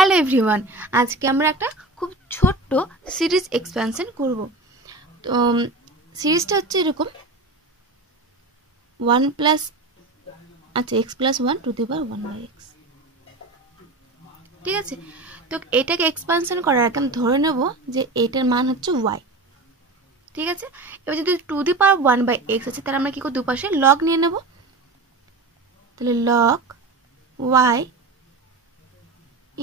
Hello everyone, আজকে আমরা একটা খুব ছোট্ট সিরিজ এক্সপ্যানশন করব। তো সিরিজটা হচ্ছে এরকম 1 plus x plus 1 two the power 1/x। ঠিক আছে, তো এটাকে এক্সপ্যানশন করার আগে আমি ধরে নেব যে এটার মান হচ্ছে y। ঠিক আছে, এবার যদি টু দি পাওয়ার 1/x আছে তাহলে আমরা কি করব, দুপাশে লগ নিয়ে নেব। তাহলে লগ y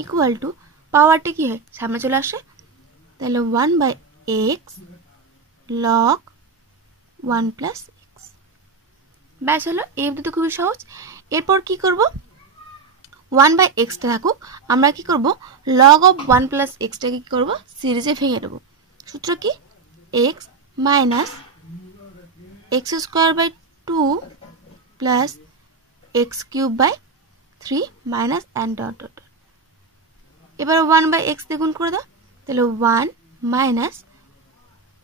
ইকুয়াল টু পাওয়ারটা কি হয়, সামনে চলে আসে, তাহলে 1/x log 1 প্লাস এক্স। ব্যাস হলো, এই তো খুবই সহজ। এরপর কি করব, 1/xটা থাকুক, আমরা কি করব log অফ 1 প্লাস এক্সটাকে কি করব, সিরিজে ভেঙে দেব। সূত্র কি, x minus x square by 2 plus x cube by 3 minus and dot dot. এবার 1/x দিয়ে গুণ করে দাও, তাহলে 1 minus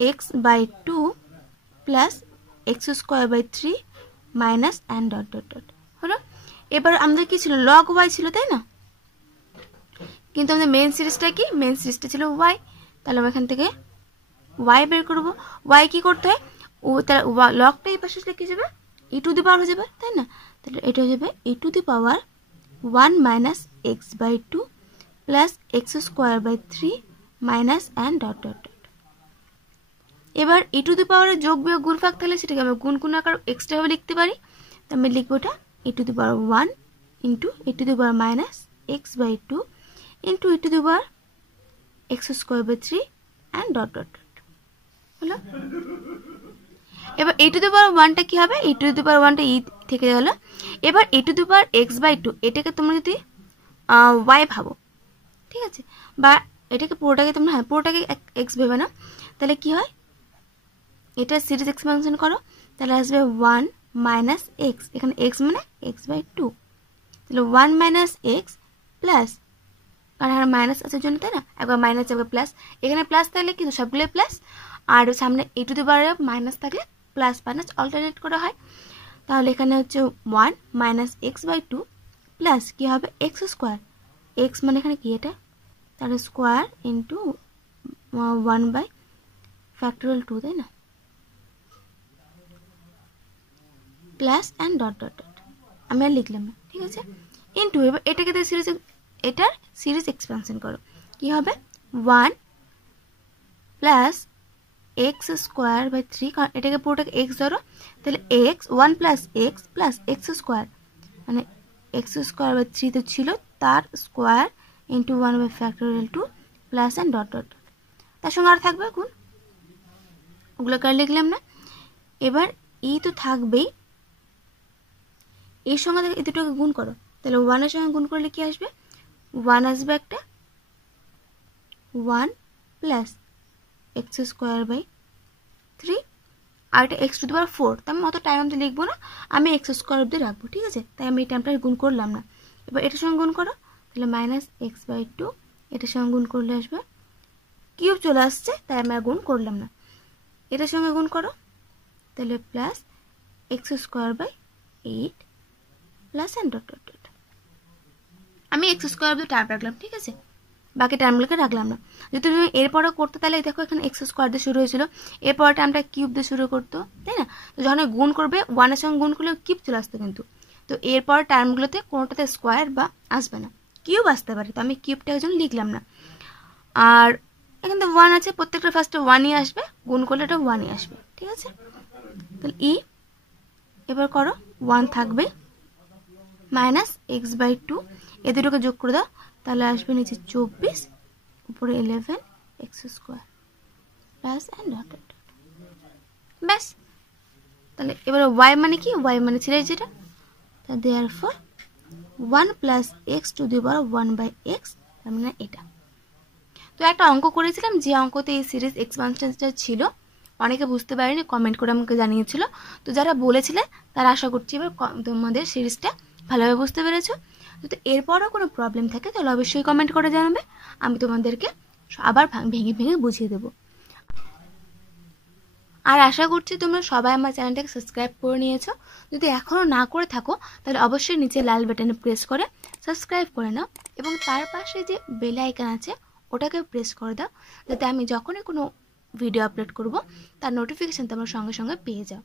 x by 2 plus x square by 3 minus and dot dot dot হলো। এবার আমাদের কি ছিল, লগ ওয়াই ছিল, তাই না? কিন্তু আমাদের মেন সিরিজটা কি, মেন সিরিজটা ছিল ওয়াই। তাহলে আমরা এখান থেকে ওয়াই বের করবো। ওয়াই কি করতে হয়, ও তার লগটা এই পাশে লিখে যাবে, ই টু দি পাওয়ার হয়ে যাবে, তাই না? তাহলে এটা হয়ে যাবে E to the power 1 minus x by 2 plus x square by 3 minus and dot dot dot. এবার ই টু দি পাওয়ারের যোগ বিয়োগ গুণফাক থাকলে সেটাকে আমরা গুণ আকার এক্সট্রা ভাবে লিখতে পারি। তো আমি লিখবো এটা E to the power 1 into E to the power minus x by 2 into E to the power X square by 3 and dot dot dot হলো। এবার ই টু দি পাওয়ার 1টা কি হবে, ই টু দি পাওয়ার 1টা ই থেকে গেল। এবার E to the power X by 2 এটাকে তোমরা যদি ওয়াই ভাবো, ঠিক আছে, বা এটাকে পুরোটাকে তোমরা পুরোটাকে এক্স ভেবে না, তাহলে কি হয়, এটা সিরিজ এক্সপ্যানশন করো, তাহলে আসবে 1 মাইনাস এক্স, এখানে এক্স মানে এক্স বাই 2, তাহলে 1 মাইনাস এক্স প্লাস, কারণ এখানে মাইনাস আছে জন্য, তাই না, একবার মাইনাস একবার প্লাস, এখানে প্লাস থাকলে কিন্তু সবগুলোই প্লাস, আর সামনে ই টু দি পাওয়ারে মাইনাস থাকলে প্লাস মাইনাস অল্টারনেট করা হয়। তাহলে এখানে হচ্ছে 1 মাইনাস এক্স বাই 2 প্লাস কি হবে এক্স স্কোয়ার, এক্স মানে এখানে কি এটা, তাহলে স্কোয়ার ইন্টু 1 বাই ফ্যাক্টোরিয়াল 2, তাই না, plus and dot dot dot, আমি আর লিখলাম না, ঠিক আছে, ইন্টু এবার এটাকে সিরিজ, এটার সিরিজ এক্সপ্যানশন করো, কি হবে 1 প্লাস এক্স স্কোয়ার বাই 3, কারণ এটাকে পুরোটাকে এক্স ধরো, তাহলে এক্স 1 প্লাস এক্স স্কোয়ার, মানে এক্স স্কোয়ার বাই 3 তো ছিল, তার square into 1 by factorial 2 plus and dot dot, তার সঙ্গে আর থাকবে গুণ, ওগুলো কার লিখলাম না। এবার ই তো থাকবেই, এর সঙ্গে এই দুটোকে গুণ করো, তাহলে 1 এর সঙ্গে গুণ করলে কি আসবে, 1 আসবে একটা 1 প্লাস এক্স স্কোয়ার বাই 3 আর এটা এক্স টু দি পাওয়ার 4, তাই আমি অত টাইম আমি লিখবো না, আমি এক্স স্কোয়ার অব্দি রাখবো, ঠিক আছে, তাই আমি এই টাইমটা গুণ করলাম না। এবার এটার সঙ্গে গুণ করো, তাহলে মাইনাস এক্স বাই 2, এটার সঙ্গে গুণ করলে আসবে কিউব চলে আসছে, তাই আমি আর গুণ করলাম না। এটার সঙ্গে গুণ করো, তাহলে plus x square by 8 plus and dot dot dot, আমি এক্স স্কোয়ার অব্দি টার্ম রাখলাম, ঠিক আছে, বাকি টার্মগুলোকে রাখলাম না। যদি তুমি এরপরে করতে, তাহলে দেখো এখানে এক্স স্কোয়ার দিয়ে শুরু হয়েছিল, এরপরে টার্মটা কিউব দিয়ে শুরু করতো, তাই না, তো যখন গুণ করবে 1 এর সঙ্গে গুণ করলে কিউব চলে আসতো, কিন্তু তো এরপর টার্মগুলোতে কোনোটাতে স্কোয়ার বা আসবে না, কিউব আসতে পারে, তো আমি কিউবটার জন্য লিখলাম না। আর এখানে তো 1 আছে, প্রত্যেকটা ফার্স্টে 1ই আসবে, গুণ করলে এটা 1ই আসবে, ঠিক আছে, তাহলে ই এবার করো 1 থাকবে মাইনাস এক্স বাই 2, এ দুটোকে যোগ করে দাও, তাহলে আসবে নিচে 24 উপরে 11 x square plus and dot dot, ব্যাস। তাহলে এবার ওয়াই মানে কি, ওয়াই মানে ছিল যেটা, তা therefore 1 plus x two the power 1/x, তার মানে এটা। তো একটা অঙ্ক করেছিলাম, যে অঙ্কতে এই সিরিজ এক্সপ্যানশনটা ছিল, অনেকে বুঝতে পারেনি, কমেন্ট করে আমাকে জানিয়েছিল, তো যারা বলেছিলে তারা আশা করছি এবার তোমাদের সিরিজটা ভালোভাবে বুঝতে পেরেছো। যদি এরপরও কোনো প্রবলেম থাকে তাহলে অবশ্যই কমেন্ট করে জানাবে, আমি তোমাদেরকে আবার ভেঙে ভেঙে বুঝিয়ে দেবো। আর আশা করছি তোমরা সবাই আমার চ্যানেলটাকে সাবস্ক্রাইব করে নিয়েছো, যদি এখনও না করে থাকো তাহলে অবশ্যই নিচে লাল বাটনে প্রেস করে সাবস্ক্রাইব করে নাও। এবং তার পাশে যে বেল আইকন আছে ওটাকে প্রেস করে দাও, যাতে আমি যখনই কোনো ভিডিও আপলোড করব তার নোটিফিকেশান তোমরা সঙ্গে সঙ্গে পেয়ে যাও।